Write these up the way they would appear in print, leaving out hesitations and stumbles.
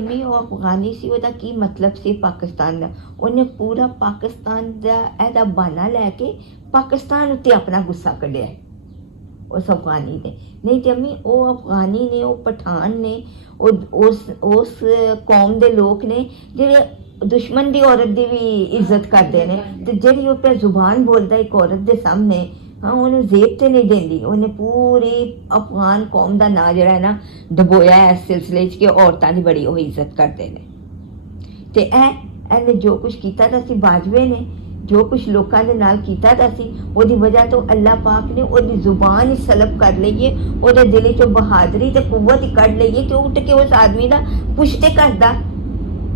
ਵੀ ਉਹ ਅਫਗਾਨੀ ਸੀ, ਉਹਦਾ ਕੀ ਮਤਲਬ ਸੀ ਪਾਕਿਸਤਾਨ ਦਾ। ਉਹਨੇ ਪੂਰਾ ਪਾਕਿਸਤਾਨ ਦਾ ਇਹਦਾ ਬਹਾਨਾ ਲੈ ਕੇ ਪਾਕਿਸਤਾਨ ਉੱਤੇ ਆਪਣਾ ਗੁੱਸਾ ਕੱਢਿਆ ਉਸ ਅਫਗਾਨੀ ਨੇ। ਨਹੀਂ ਤੇ ਅੰਮੀ ਉਹ ਅਫਗਾਨੀ ਨੇ, ਉਹ ਪਠਾਨ ਨੇ, ਉਹ ਉਸ ਕੌਮ ਦੇ ਲੋਕ ਨੇ ਜਿਹੜੇ ਦੁਸ਼ਮਣ ਦੀ ਔਰਤ ਦੀ ਵੀ ਇੱਜ਼ਤ ਕਰਦੇ ਨੇ। ਤੇ ਜਿਹੜੀ ਉਹ पे ਜ਼ੁਬਾਨ ਬੋਲਦਾ ਇੱਕ ਔਰਤ ਦੇ ਸਾਹਮਣੇ, ਹਾਂ ਉਹਨੂੰ ਜ਼ੇਬ ਤੇ ਨਹੀਂ ਦਿੰਦੀ। ਉਹਨੇ ਪੂਰੀ ਅਫਗਾਨ ਕੌਮ ਦਾ ਨਾਂ ਜਿਹੜਾ ਹੈ ਨਾ ਡਬੋਇਆ ਇਸ ਸਿਲਸਿਲੇ 'ਚ ਕਿ ਔਰਤਾਂ ਦੀ ਬੜੀ ਉਹ ਇੱਜ਼ਤ ਕਰਦੇ ਨੇ। ਤੇ ਇਹਨੇ ਜੋ ਕੁਛ ਕੀਤਾ ਤਾਂ ਸੀ ਬਾਜਵੇ ਨੇ, ਜੋ ਕੁਛ ਲੋਕਾਂ ਦੇ ਨਾਲ ਕੀਤਾ ਤਾਂ ਸੀ, ਉਹਦੀ ਵਜ੍ਹਾ ਤੋਂ ਅੱਲਾਹ ਪਾਕ ਨੇ ਉਹਦੀ ਜ਼ੁਬਾਨ ਹੀ ਸਲਬ ਕਰ ਲਈਏ, ਉਹਦੇ ਦਿਲ 'ਚੋਂ ਬਹਾਦਰੀ ਤੇ ਕੁਵਤ ਹੀ ਕੱਢ ਲਈਏ ਕਿ ਉੱਠ ਕੇ ਉਸ ਆਦਮੀ ਦਾ ਕੁਛ ਤੇ ਕਰਦਾ।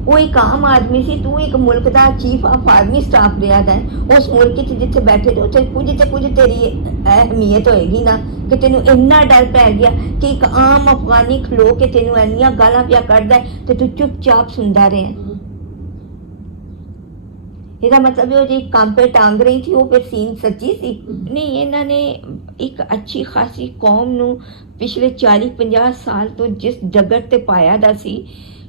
ਉਹ ਇੱਕ ਆਮ ਆਦਮੀ ਸੀ, ਤੂੰ ਇੱਕ ਮੁਲਕ ਦਾ ਚੀਫ ਆਫ ਆਰਮੀ ਸਟਾਫ ਰਿਹਾ ਹੈ। ਉਸ ਮੁਲਕ 'ਚ ਜਿੱਥੇ ਬੈਠੇ ਉੱਥੇ ਕੁਝ ਤੇ ਕੁਝ ਤੇਰੀ ਅਹਿਮੀਅਤ ਹੋਏਗੀ ਨਾ, ਕਿ ਤੈਨੂੰ ਇੰਨਾ ਡਰ ਪੈ ਗਿਆ ਕਿ ਇੱਕ ਆਮ ਅਫਗਾਨੀ ਖਲੋ ਕੇ ਤੈਨੂੰ ਇੰਨੀਆਂ ਗਾਲਾਂ ਪਿਆ ਕੱਢਦਾ ਤੇ ਤੂੰ ਚੁੱਪਚਾਪ ਸੁਣਦਾ ਰਿਹਾ। ਇਹਦਾ ਮਤਲਬ ਉਹ ਜੀ ਕੰਮ पे टांग रही थी, वो फिर सीन सच्ची सी नहीं। ਇਹਨਾਂ ਨੇ ਇੱਕ ਅੱਛੀ ਖਾਸੀ ਕੌਮ ਨੂੰ ਪਿਛਲੇ 40-50 ਸਾਲ ਤੋਂ ਜਿਸ ਡਗਰ ਤੇ ਪਾਇਆ ਦਾ ਸੀ,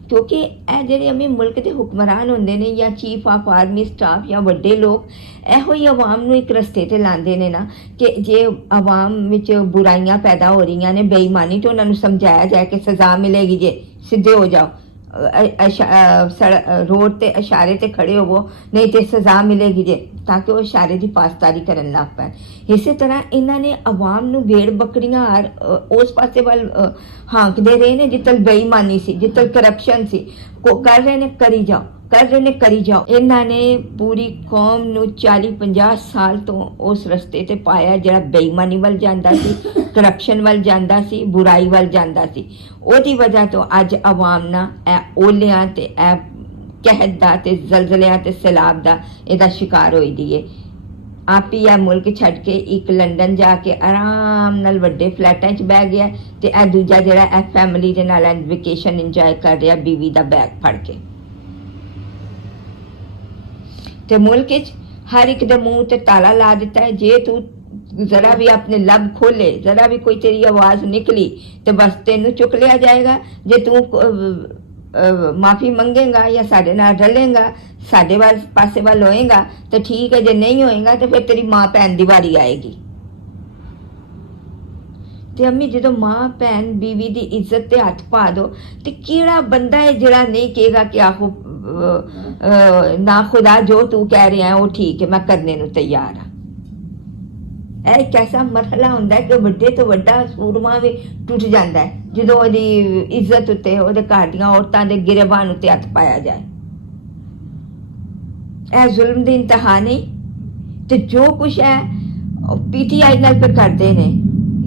ਕਿਉਂਕਿ ਇਹ ਜਿਹੜੇ ਅਮੀ ਮੁਲਕ ਦੇ ਹੁਕਮਰਾਨ ਹੁੰਦੇ ਨੇ ਜਾਂ ਚੀਫ ਆਫ ਆਰਮੀ ਸਟਾਫ ਜਾਂ ਵੱਡੇ ਲੋਕ, ਇਹੋ ਹੀ ਆਵਾਮ ਨੂੰ ਇੱਕ ਰਸਤੇ ਤੇ ਲਾਉਂਦੇ ਨੇ ਨਾ ਕਿ ਜੇ ਆਵਾਮ ਵਿੱਚ ਬੁਰਾਈਆਂ ਪੈਦਾ ਹੋ ਰਹੀਆਂ ਨੇ, ਬੇਈਮਾਨੀ, ਤੇ ਉਹਨਾਂ ਨੂੰ ਸਮਝਾਇਆ ਜਾਏ ਕਿ ਸਜ਼ਾ ਮਿਲੇਗੀ ਜੇ ਸਿੱਧੇ ਹੋ ਜਾਓ, रोड ते इशारे ते खड़े होवो, नहीं तो सज़ा मिलेगी जे, ताकि वो इशारे की पासदारी करन लग पैन। इस तरह इन्होंने आवाम नूं भेड़ बकरियां उस पासे वाल हाँकदे रहे ने जितल बेईमानी सी, जितल करप्शन सी, कर रहे ने करी जाओ, कर रहे ने करी जाओ। इन्होंने पूरी कौम नूं 40-50 साल तो उस रस्ते ते पाया जिहड़ा बेईमानी वाल जांदा सी, करप्शन वाल जांदा सी, बुराई वाल जांदा सी। ਉਹਦੀ ਵਜ੍ਹਾ ਤੋਂ ਅੱਜ ਆਵਾਮ ਨਾ ਇਹ ਓਲਿਆਂ ਤੇ ਇਹ ਕਹਿਤ ਦਾ ਤੇ ਜ਼ਲਜ਼ਲਿਆਂ ਤੇ ਸੈਲਾਬ ਦਾ ਇਹਦਾ ਸ਼ਿਕਾਰ ਹੋਈ ਦੀ ਏ। ਆਪ ਹੀ ਇਹ ਮੁਲਕ ਛੱਡ ਕੇ ਇੱਕ ਲੰਡਨ ਜਾ ਕੇ ਆਰਾਮ ਨਾਲ ਵੱਡੇ ਫਲੈਟਾਂ 'ਚ ਬਹਿ ਗਿਆ, ਤੇ ਇਹ ਦੂਜਾ ਜਿਹੜਾ ਇਹ ਫੈਮਿਲੀ ਦੇ ਨਾਲ ਵੈਕੇਸ਼ਨ ਇੰਜੋਏ ਕਰ ਰਿਹਾ ਬੀਵੀ ਦਾ ਬੈਗ ਫੜ ਕੇ। ਤੇ ਮੁਲਕ 'ਚ ਹਰ ਇੱਕ ਦੇ ਮੂੰਹ ਤੇ ਤਾਲਾ ਲਾ ਦਿੱਤਾ ਹੈ। ਜੇ ਤੂੰ जरा भी अपने लब खोले, जरा भी कोई तेरी आवाज निकली तो बस तेनू चुक लिया जाएगा। जे तू माफी मंगेगा या साडे नाल रलेगा, साडे वाल पासे वाल होएगा तो ठीक है, जे नहीं होएगा तो फिर तेरी माँ भैन दी वारी आएगी। ते अम्मी जो माँ भैन बीवी दी इज्जत ते हथ पा दो तो केड़ा बंदा है जिहड़ा नहीं कहेगा कि आहो ना खुदा जो तू कह रहा है वो ठीक है, मैं करने नू तैयार हाँ। ਇਹ ਇੱਕ ਐਸਾ ਮਰਹਲਾ ਹੁੰਦਾ ਕਿ ਵੱਡੇ ਤੋਂ ਵੱਡਾ ਸੂਰਮਾ ਵੀ ਟੁੱਟ ਜਾਂਦਾ ਹੈ ਜਦੋਂ ਉਹਦੀ ਇੱਜ਼ਤ ਉੱਤੇ, ਉਹਦੇ ਘਰ ਦੀਆਂ ਔਰਤਾਂ ਦੇ ਗਿਰਬਾਨ ਉੱਤੇ ਹੱਥ ਪਾਇਆ ਜਾਏ। ਇਹ ਜ਼ੁਲਮ ਦੀ ਇੰਤਹਾ ਨਹੀਂ। ਤੇ ਜੋ ਕੁਛ ਹੈ ਪੀਟੀਆਈ ਨਾਲ पे ਕਰਦੇ ਨੇ,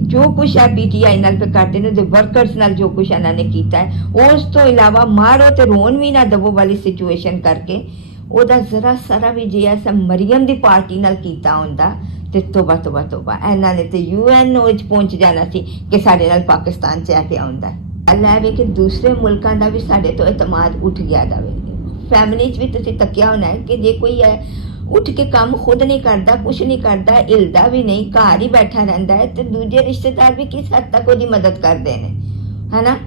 ਜੋ ਕੁਛ ਹੈ ਪੀਟੀਆਈ ਨਾਲ पे ਕਰਦੇ ਨੇ, ਤੇ ਵਰਕਰਸ ਨਾਲ ਜੋ ਕੁਛ ਇਹਨਾਂ ਨੇ ਕੀਤਾ ਹੈ, ਉਸ ਤੋਂ ਇਲਾਵਾ ਮਾਰੋ ਤੇ ਰੋਣ ਵੀ ਨਾ ਦਵੋ ਵਾਲੀ ਸਿਚੁਏਸ਼ਨ ਕਰਕੇ ਉਹਦਾ ਜ਼ਰਾ ਸਾਰਾ ਵੀ ਜੇ ਐਸਾ ਮਰੀਮ ਦੀ ਪਾਰਟੀ ਨਾਲ ਕੀਤਾ ਹੁੰਦਾ ਤੇ ਤੋਬਾ ਤੋਬਾ ਤੋਬਾ, ਇਹਨਾਂ ਨੇ ਤੇ ਯੂਐਨਓ ਵਿੱਚ ਪਹੁੰਚ ਜਾਣਾ ਸੀ ਕਿ ਸਾਡੇ ਨਾਲ ਪਾਕਿਸਤਾਨ 'ਚ ਆ ਕੇ ਆਉਂਦਾ। ਗੱਲ ਇਹ ਵੇ ਕਿ ਦੂਸਰੇ ਮੁਲਕਾਂ ਦਾ ਵੀ ਸਾਡੇ ਤੋਂ ਇਤਮਾਦ ਉੱਠ ਗਿਆ ਦਾ ਵੇ। ਫੈਮਿਲੀ 'ਚ ਵੀ ਤੁਸੀਂ ਤੱਕਿਆ ਹੋਣਾ ਹੈ ਕਿ ਜੇ ਕੋਈ ਹੈ ਉੱਠ ਕੇ ਕੰਮ ਖੁਦ ਨਹੀਂ ਕਰਦਾ, ਕੁਛ ਨਹੀਂ ਕਰਦਾ, ਹਿਲਦਾ ਵੀ ਨਹੀਂ, ਘਰ ਹੀ ਬੈਠਾ ਰਹਿੰਦਾ ਹੈ, ਤੇ ਦੂਜੇ ਰਿਸ਼ਤੇਦਾਰ ਵੀ ਕਿਸ ਹੱਦ ਤੱਕ ਉਹਦੀ ਮਦਦ ਕਰਦੇ ਨੇ, ਹੈ ਨਾ,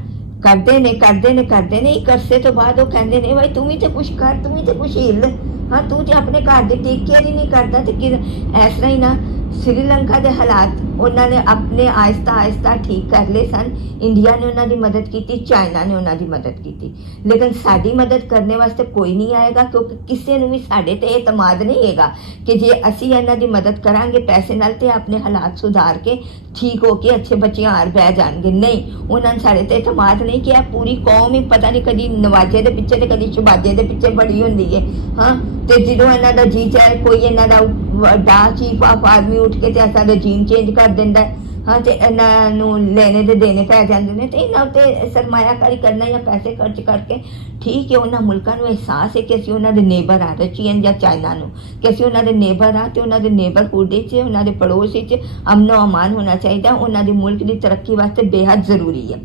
ਕਰਦੇ ਨੇ। ਇੱਕ ਅਰਸੇ ਤੋਂ ਬਾਅਦ ਉਹ ਕਹਿੰਦੇ ਨੇ ਭਾਈ ਤੂੰ ਵੀ ਤੇ ਕੁਛ ਕਰ, ਤੂੰ ਵੀ ਤੇ ਕੁਛ ਹਿੱਲ, हाँ तू जो अपने घर के टेक केयर ही नहीं करता। तो कि इस तरह ही ना श्रीलंका के हालात उन्होंने अपने आहिस्ता आहिस्ता ठीक कर ले सन। इंडिया ने उन्होंने मदद की, चाइना ने उन्होंने मदद की, लेकिन साड़ी मदद करने वास्ते कोई नहीं आएगा, क्योंकि किसी ने भी साढ़े ते एतमाद नहीं हैगा कि जे असी इन्हों की मदद करांगे पैसे नाल ते अपने हालात सुधार के ठीक हो के अच्छे बच्चे हार बह जाएंगे। नहीं, उन्होंने साढ़े ते एतमाद नहीं कि पूरी कौम ही पता नहीं कभी नवाजे के पिछे तो कभी शबाजे के पिछे बड़ी होंगी है। हाँ, तो जो इन्हों का जी चाहे कोई इन्हों का ਵੱਡਾ ਚੀਫ ਆਫ ਆਰਮੀ ਉੱਠ ਕੇ ਤੇ ਅਸਾਂ ਦਾ ਜੀਨ ਚੇਂਜ ਕਰ ਦਿੰਦਾ। ਹਾਂ, ਤੇ ਇਹਨਾਂ ਨੂੰ ਲੈਣੇ ਤੇ ਦੇਣੇ ਪੈ ਜਾਂਦੇ ਨੇ, ਤੇ ਇਹਨਾਂ ਉੱਤੇ ਸਰਮਾਇਆਕਾਰੀ ਕਰਨਾ ਜਾਂ ਪੈਸੇ ਖਰਚ ਕਰਕੇ ਠੀਕ ਹੈ। ਉਹਨਾਂ ਮੁਲਕਾਂ ਨੂੰ ਅਹਿਸਾਸ ਹੈ ਕਿ ਅਸੀਂ ਉਹਨਾਂ ਦੇ ਨੇਬਰ ਆ, ਰਸ਼ੀਅਨ ਜਾਂ ਚਾਈਨਾ ਨੂੰ, ਕਿ ਅਸੀਂ ਉਹਨਾਂ ਦੇ ਨੇਬਰ ਆ, ਤੇ ਉਹਨਾਂ ਦੇ ਨੇਬਰਹੁੱਡ 'ਚ, ਉਹਨਾਂ ਦੇ ਪੜੋਸ 'ਚ ਅਮਨ ਅਮਾਨ ਹੋਣਾ ਚਾਹੀਦਾ। ਉਹਨਾਂ ਦੀ ਮੁਲਕ ਦੀ ਤਰੱਕੀ ਵਾਸਤੇ ਬੇਹੱਦ ਜ਼ਰੂਰੀ ਹੈ।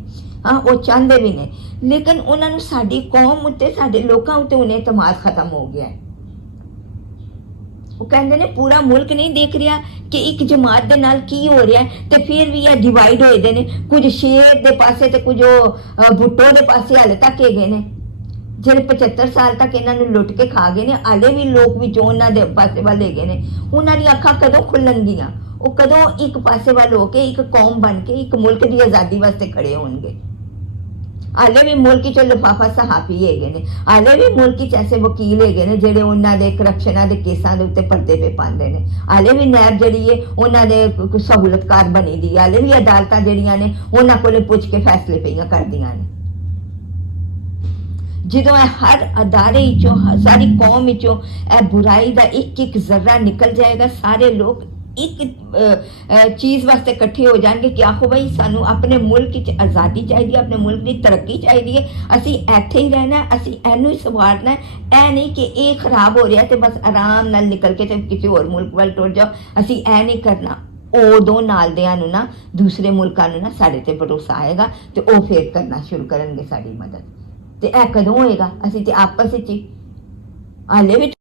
ਹਾਂ, ਉਹ ਚਾਹੁੰਦੇ ਵੀ ਨੇ, ਲੇਕਿਨ ਉਹਨਾਂ ਨੂੰ ਸਾਡੀ ਕੌਮ ਉੱਤੇ, ਸਾਡੇ ਲੋਕਾਂ ਉੱਤੇ ਉਹਨੇ ਇਤਮਾਦ ਖਤਮ ਹੋ ਗਿਆ ਹੈ। ਉਹ ਕਹਿੰਦੇ ਨੇ ਪੂਰਾ ਮੁਲਕ ਨਹੀਂ ਦੇਖ ਰਿਹਾ ਕਿ ਇੱਕ ਜਮਾਤ ਦੇ ਨਾਲ ਕੀ ਹੋ ਰਿਹਾ, ਤੇ ਫਿਰ ਵੀ ਇਹ ਡਿਵਾਈਡ ਹੋਏ ਦੇ ਨੇ, ਕੁਝ ਸ਼ੇਰ ਦੇ ਪਾਸੇ ਤੇ ਕੁਝ ਭੁੱਟੋ ਦੇ ਪਾਸੇ ਹਾਲੇ ਤੱਕ ਹੈਗੇ ਨੇ। ਜਿਹੜੇ 75 ਸਾਲ ਤੱਕ ਇਹਨਾਂ ਨੂੰ ਲੁੱਟ ਕੇ ਖਾ ਗਏ ਨੇ, ਹਾਲੇ ਵੀ ਲੋਕ ਵਿੱਚੋਂ ਉਹਨਾਂ ਦੇ ਪਾਸੇ ਵੱਲ ਹੈਗੇ ਨੇ। ਉਹਨਾਂ ਦੀਆਂ ਅੱਖਾਂ ਕਦੋਂ ਖੁੱਲਣਗੀਆਂ? ਉਹ ਕਦੋਂ ਇੱਕ ਪਾਸੇ ਵੱਲ ਹੋ ਕੇ ਇੱਕ ਕੌਮ ਬਣ ਕੇ ਇੱਕ ਮੁਲਕ ਦੀ ਆਜ਼ਾਦੀ ਵਾਸਤੇ ਖੜੇ ਹੋਣਗੇ? ਹਾਲੇ ਵੀ ਮੁਲਕ 'ਚ ਲਿਫਾਫਾ ਸਹਾਫੀ ਹੈਗੇ ਨੇ, ਹਾਲੇ ਵੀ ਮੁਲਕ 'ਚ ਐਸੇ ਵਕੀਲ ਹੈਗੇ ਨੇ ਜਿਹੜੇ ਉਹਨਾਂ ਦੇ ਕਰਪਸ਼ਨਾਂ ਦੇ ਕੇਸਾਂ ਦੇ ਉੱਤੇ ਪਰਦੇ ਪੇ ਪਾਉਂਦੇ ਨੇ। ਹਾਲੇ ਵੀ ਨੈਬ ਜਿਹੜੀ ਹੈ ਉਹਨਾਂ ਦੇ ਸਹੂਲਤਕਾਰ ਬਣੀ ਦੀ, ਹਾਲੇ ਵੀ ਅਦਾਲਤਾਂ ਜਿਹੜੀਆਂ ਨੇ ਉਹਨਾਂ ਕੋਲੇ ਪੁੱਛ ਕੇ ਫੈਸਲੇ ਪਈਆਂ ਕਰਦੀਆਂ ਨੇ। ਜਦੋਂ ਇਹ ਹਰ ਅਦਾਰੇ ਵਿੱਚੋਂ, ਸਾਰੀ ਕੌਮ ਵਿੱਚੋਂ ਇਹ ਬੁਰਾਈ ਦਾ ਇੱਕ ਇੱਕ ਜ਼ਰਾ ਨਿਕਲ ਜਾਏਗਾ, ਸਾਰੇ ਲੋਕ ਇੱਕ ਚੀਜ਼ ਵਾਸਤੇ ਇਕੱਠੇ ਹੋ ਜਾਣਗੇ ਕਿ ਆਖੋ ਬਈ ਸਾਨੂੰ ਆਪਣੇ ਮੁਲਕ 'ਚ ਆਜ਼ਾਦੀ ਚਾਹੀਦੀ ਹੈ, ਆਪਣੇ ਮੁਲਕ ਦੀ ਤਰੱਕੀ ਚਾਹੀਦੀ ਹੈ, ਅਸੀਂ ਇੱਥੇ ਹੀ ਰਹਿਣਾ, ਅਸੀਂ ਇਹਨੂੰ ਹੀ ਸੰਵਾਰਨਾ ਹੈ। ਇਹ ਨਹੀਂ ਕਿ ਇਹ ਖਰਾਬ ਹੋ ਰਿਹਾ ਤੇ ਬਸ ਆਰਾਮ ਨਾਲ ਨਿਕਲ ਕੇ ਤੇ ਕਿਸੇ ਹੋਰ ਮੁਲਕ ਵੱਲ ਟੁਰ ਜਾਓ, ਅਸੀਂ ਇਹ ਨਹੀਂ ਕਰਨਾ। ਉਦੋਂ ਨਾਲ ਦਿਆਂ ਨੂੰ ਨਾ, ਦੂਸਰੇ ਮੁਲਕਾਂ ਨੂੰ ਨਾ ਸਾਡੇ ਤੇ ਭਰੋਸਾ ਆਏਗਾ ਤੇ ਉਹ ਫੇਰ ਕਰਨਾ ਸ਼ੁਰੂ ਕਰਨਗੇ ਸਾਡੀ ਮਦਦ। ਤੇ ਇਹ ਕਦੋਂ ਹੋਏਗਾ? ਅਸੀਂ ਤੇ ਆਪਸ ਵਿੱਚ ਹੀ ਹਾਲੇ ਵੀ